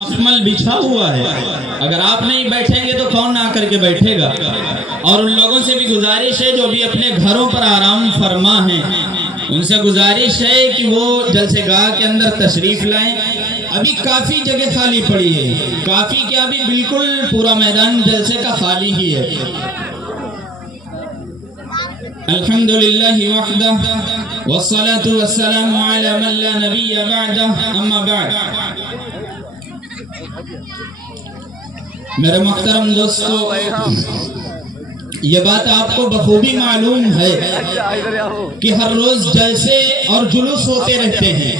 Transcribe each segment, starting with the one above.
مخمل بچھا ہوا ہے، اگر آپ نہیں بیٹھیں گے تو کون آ کر کے بیٹھے گا؟ اور ان لوگوں سے بھی گزارش ہے جو بھی اپنے گھروں پر آرام فرما ہیں، ان سے گزارش ہے کہ وہ جلسے گاہ کے اندر تشریف لائیں۔ ابھی کافی جگہ خالی پڑی ہے، کافی کیا بھی بالکل پورا میدان جلسے کا خالی ہی ہے۔ الحمدللہ وحدہ والصلاة والسلام علی من لا نبی بعدہ، اما بعد۔ میرے محترم دوستو، یہ بات آپ کو بخوبی معلوم ہے کہ ہر روز جلسے اور جلوس ہوتے رہتے ہیں،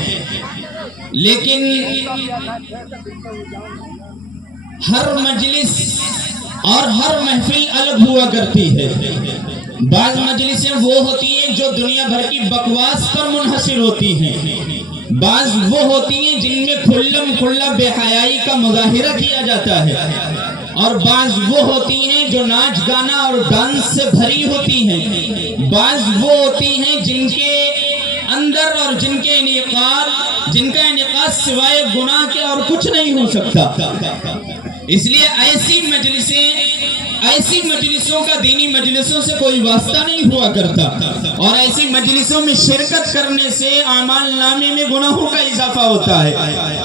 لیکن ہر مجلس اور ہر محفل الگ ہوا کرتی ہے۔ بعض مجلسیں وہ ہوتی ہیں جو دنیا بھر کی بکواس پر منحصر ہوتی ہیں، بعض وہ ہوتی ہیں جن میں کھلم کھلا بے حیائی کا مظاہرہ کیا جاتا ہے، اور بعض وہ ہوتی ہیں جو ناچ گانا اور ڈانس سے بھری ہوتی ہیں، بعض وہ ہوتی ہیں جن کے اندر اور جن کا انعقاد سوائے گناہ کے اور کچھ نہیں ہو سکتا۔ اس لیے ایسی مجلسوں کا دینی مجلسوں سے کوئی واسطہ نہیں ہوا کرتا، اور ایسی مجلسوں میں شرکت کرنے سے اعمال نامے میں گناہوں کا اضافہ ہوتا ہے۔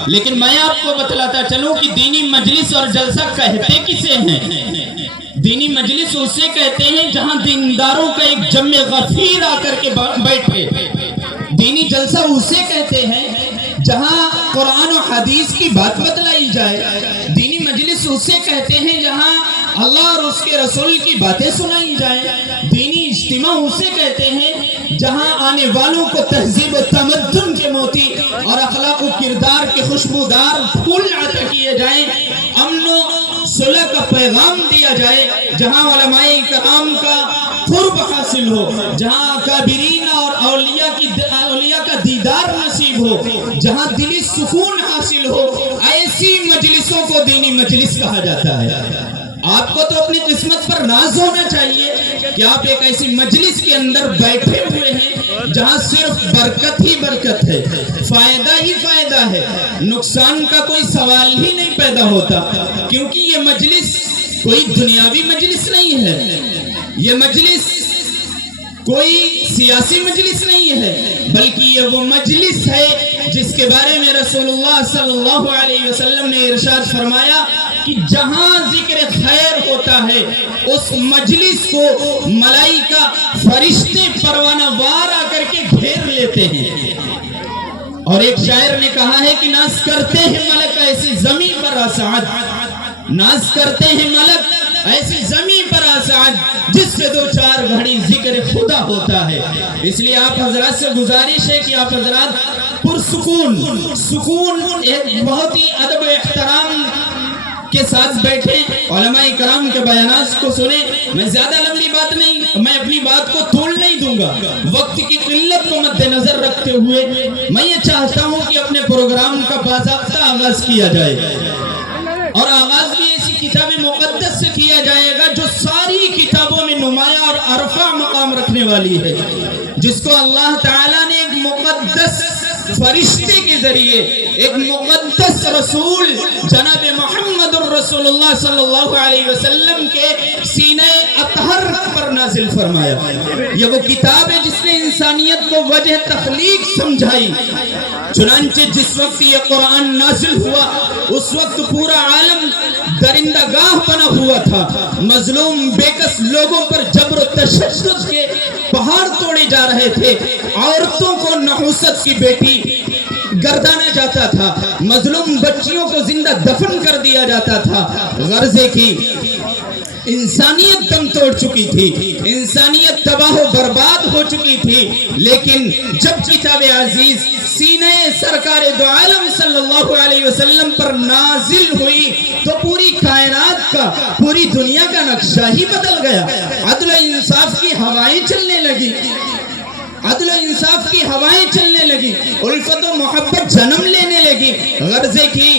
لیکن میں آپ کو بتلاتا چلوں کہ دینی مجلس اور جلسہ کہتے کسے ہیں؟ دینی مجلس اسے کہتے ہیں جہاں دینداروں کا ایک جمع غفیر آ کر کے بیٹھے۔ دینی جلسہ اسے کہتے ہیں جہاں قرآن و حدیث کی بات بتلائی جائے۔ دینی مجلس اسے کہتے ہیں جہاں اللہ اور اس کے رسول کی باتیں سنائی جائیں۔ دینی اجتماع اسے کہتے ہیں جہاں آنے والوں کو تہذیب و تمدن کے موتی اور اخلاق و کردار کے خوشبودار پھول عطا کیے جائیں، امن و صلح کا پیغام دیا جائے، جہاں علماء کرام کا قرب حاصل ہو، جہاں اکابرین اور اولیاء کا دیدار نصیب ہو، جہاں دلی سکون حاصل ہو، ایسی مجلسوں کو دینی مجلس کہا جاتا ہے۔ آپ کو تو اپنی قسمت پر ناز ہونا چاہیے کہ آپ ایک ایسی مجلس کے اندر بیٹھے ہوئے ہیں جہاں صرف برکت ہی برکت ہے، فائدہ ہی فائدہ ہے، نقصان کا کوئی سوال ہی نہیں پیدا ہوتا، کیونکہ یہ مجلس کوئی دنیاوی مجلس نہیں ہے، یہ مجلس کوئی سیاسی مجلس نہیں ہے، بلکہ یہ وہ مجلس ہے جس کے بارے میں رسول اللہ صلی اللہ علیہ وسلم نے ارشاد فرمایا کہ جہاں ذکر خیر ہوتا ہے اس مجلس کو ملائکہ فرشتے پروانہ وار آ کر کے گھیر لیتے ہیں۔ اور ایک شاعر نے کہا ہے کہ ناز کرتے ہیں ملک ایسی زمین پر آسعد، ناز کرتے ہیں ملک ایسی زمین پر آسعد جس سے دو چار گھڑی ذکر خدا ہوتا ہے۔ اس لیے آپ حضرات سے گزارش ہے کہ آپ حضرات پرسکون ایک بہت ہی ادب و احترام کے ساتھ بیٹھیں، علماء کرام کے بیانات کو سنیں۔ میں زیادہ لمبی بات نہیں، میں اپنی بات کو طول نہیں دوں گا، وقت کی قلت کو مد نظر رکھتے ہوئے میں یہ چاہتا ہوں کہ اپنے پروگرام کا باضابطہ آغاز کیا جائے، اور آغاز بھی ایسی کتاب مقدس سے کیا جائے گا جو ساری کتابوں میں نمایاں اور عرفہ مقام رکھنے والی ہے، جس کو اللہ تعالیٰ نے ایک مقدس فرشتے کے ذریعے ایک مقدس رسول جناب محمد الرسول اللہ صلی اللہ علیہ وسلم کے سینہ اطہر پر نازل فرمایا۔ یہ وہ کتاب ہے جس نے انسانیت کو وجہ تخلیق سمجھائی۔ چنانچہ جس وقت یہ قرآن نازل ہوا اس وقت پورا عالم درندہ گاہ بنا ہوا تھا، مظلوم بےکس لوگوں پر جبر و تشدد کے پہاڑ توڑے جا رہے تھے، عورتوں کو نحوست کی بیٹی گردانا جاتا تھا، مظلوم بچیوں کو زندہ دفن کر دیا جاتا تھا، غرضے کی انسانیت دم توڑ چکی تھی، انسانیت تباہ و برباد ہو چکی تھی۔ لیکن جب کتاب عزیز سینہ سرکار دو عالم صلی اللہ علیہ وسلم پر نازل ہوئی تو پوری کائنات کا، پوری دنیا کا نقشہ ہی بدل گیا، عدل و انصاف کی ہوائیں چلنے لگی، عدل و انصاف کی ہوائیں چلنے لگی، الفت و محبت جنم لینے لگی، غرضے کی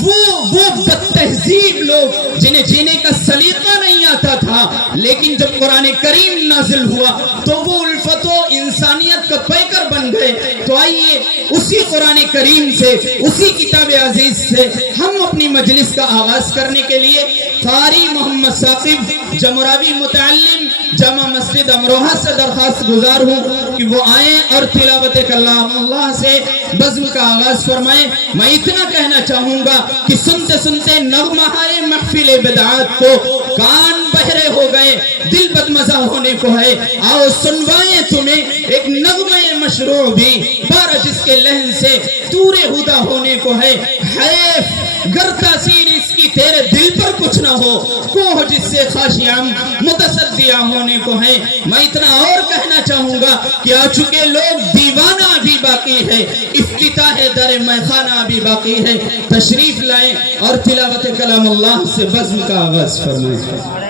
وہ بد تہذیب لوگ جنہیں جینے کا سلیقہ نہیں آتا تھا، لیکن جب قرآن کریم نازل ہوا تو وہ الفت و انسانیت کا پیکر بن گئے۔ تو آئیے اسی قرآن کریم سے، اسی کتاب عزیز سے ہم اپنی مجلس کا آغاز کرنے کے لیے قاری محمد ثاقب جمراوی متعلم جامع مسجد امروہہ سے درخواست گزار ہوں کہ وہ آئیں اور تلاوت کلام اللہ سے بزم کا آغاز فرمائیں۔ میں اتنا کہنا چاہوں گا کہ سنتے سنتے نغمہ محفل بدعات کو کان بہرے ہو گئے، دل بدمزہ ہونے کو ہے، آؤ سنوائیں تمہیں ایک نغمہ مشروع بھی، بارہ جس کے لحن سے تور ہدا ہونے کو ہے۔ حیف گر تاثیر اس کی تیرے دل پر کچھ نہ ہو، کوہ جس سے خاشعاں متصدیہ ہونے کو ہے۔ میں اتنا اور کہنا چاہوں گا کہ آ چکے لوگ دیوانہ بھی باقی ہے، افتتاح در میخانہ بھی باقی ہے۔ تشریف لائیں اور تلاوت کلام اللہ سے بزم کا آغاز فرمائیں۔